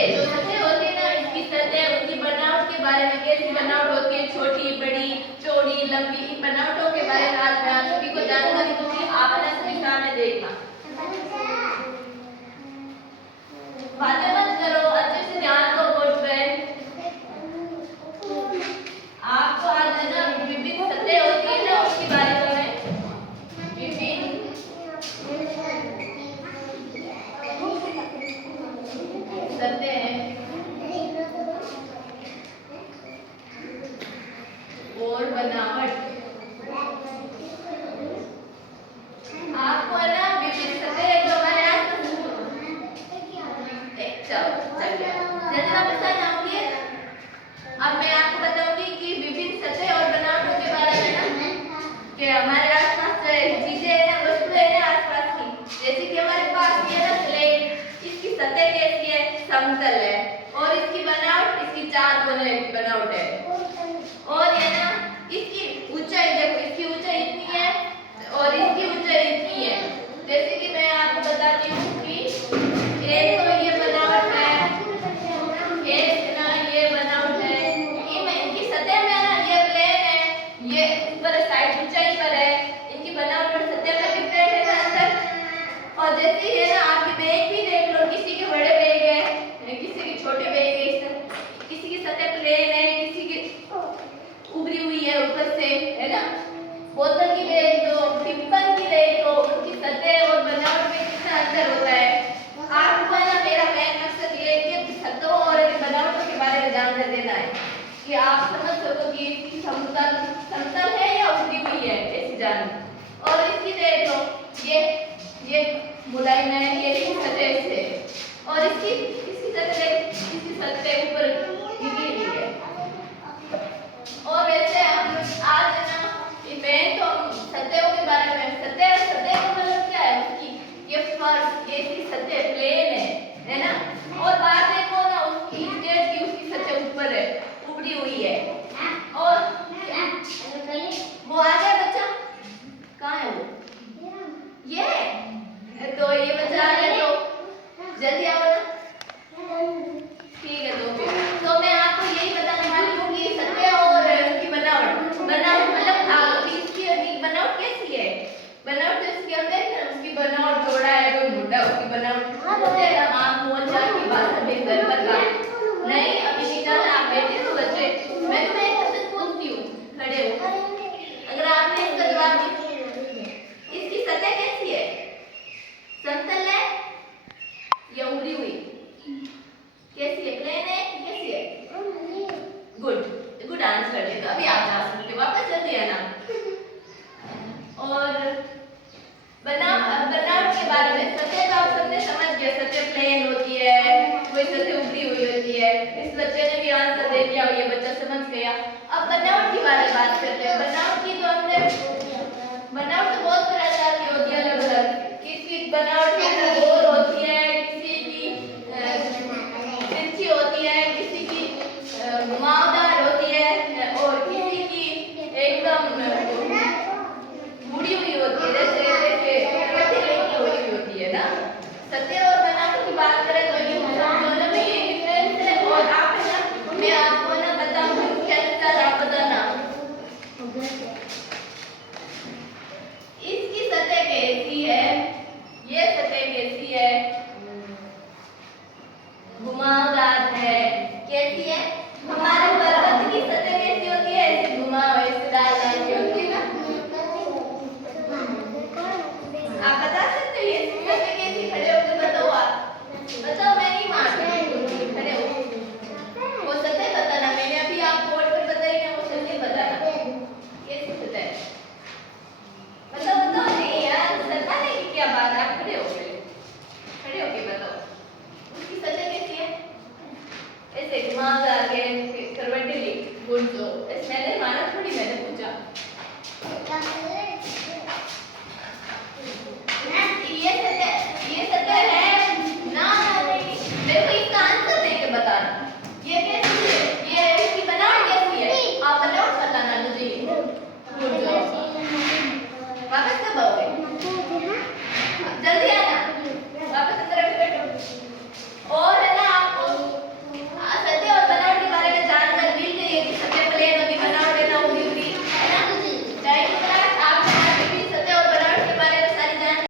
सतह जो सतह होती है ना, इसकी सतह उनकी बनावट के बारे में, कैसी बनावट होती है, छोटी बड़ी चौड़ी लंबी, इन बनावटों के बारे में आज मैं आप सभी को जानकारी दूंगी। आप ना सभी सामने देखना, बातें मत करो, अच्छे से ध्यान दो बोर्ड पे। आपको आज है ना विभिन्न सतह होती है ना, उसके बारे में विभिन्न सतह और बनावट, आपको है ना विभिन्न सतह जो हमारे जल्दी वापस आ जाओगे। अब मैं आपको बताऊंगी कि विभिन्न सतह और बनावटों के बारे में ना, कि हमारे आसपास चीजें है ना, वस्तुएं है ना आसपास की, जैसे कि हमारे पास ये ना स्लेट, इसकी सतह कैसी है, समतल है, और इसकी बनावट, इसकी चार कोने की बनावट है, और ये ना इसकी ऊंचाई देखो, इसकी ऊंचाई इतनी है और इसकी ऊंचाई इतनी है। जैसे कि मैं आपको बताती हूँ कि एक तो ये बनावट है, एक ना ये बनावट है, इनकी सतह में ना ये प्लेन है, ये ऊपर साइड ऊंचाई पर है, इनकी बनावट और सतह में भी प्लेन है ना अंदर। और जैसे ये ना आपके बैग भी देख लो, किसी के बड़े बैग है, किसी के छोटे बैग है, किसी की सतह प्लेन है, किसी की उभरी हुई है ऊपर से, है ना। बोतल की बैग दो, टिप्पण की बैग दो, उनकी सतह और बनावट में कितना अंतर होता है। आपको ना मेरा मेन मकसद ये है कि सतहों और बनावटों के बारे में जानकारी देना है, कि आप समझ सको कि इसकी समतल है या उभरी हुई है, ऐसी जानना। और इसकी देख लो, ये मुलायम है, ये इसकी सतह से, और इसकी सतह ऊपर गिरी हुई है। और वैसे हम आज है ना मैं तो सतहों के बारे में, सतह का मतलब क्या है, उसकी ये फर्श, ये इसकी सतह प्लेन है ना। और बात देखो ना, उसकी स्टेज की उसकी सतह ऊपर है, उभरी हुई है। और वो आ गया बच्चा, कहाँ है वो, ये तो ये बच्चा आ गया, तो जल्दी आओ ना, ठीक है। तो मैं आपको यही बताने वाली हूँ कि सतह और उनकी बनावट मतलब इसकी बनावट कैसी है, बनावट इसके अंदर ना, उसकी बनावट थोड़ा है, कोई मोटा, उसकी बनावट होते हैं ना, आम मोहन की बात है घर पर का नहीं, अभी निकालना, आप बैठे हो बच्चे, मैं तुम्हें एक क्वेश्चन पूछती हूँ, खड़े हो, अगर आपने इसका जवाब दिया, इसकी सतह कैसी है, समतल है या उभरी हुई, कैसी है, प्लेन है, कैसी है, गुड आंसर है। तो अभी आप जा सकते हो वापस, जल्दी है ना। और बनावट के बारे में, सतह तो आप सबने समझ गया, सतह प्लेन होती है, कोई सतह उभरी हुई होती है, इस बच्चे ने भी आंसर दे दिया, ये बच्चा समझ गया। अब बनावट के बारे में बात करते हैं। बनावट की तो हमने बनावट तो बहुत प्रकार की होती है, अलग अलग, किसी बनावट में गोल होती है, किसी की तिरछी होती है, किसी की घुमावदार होती है, और किसी की एकदम मुड़ी हुई होती है, जैसे होती है ना। सतह और बनावट की बात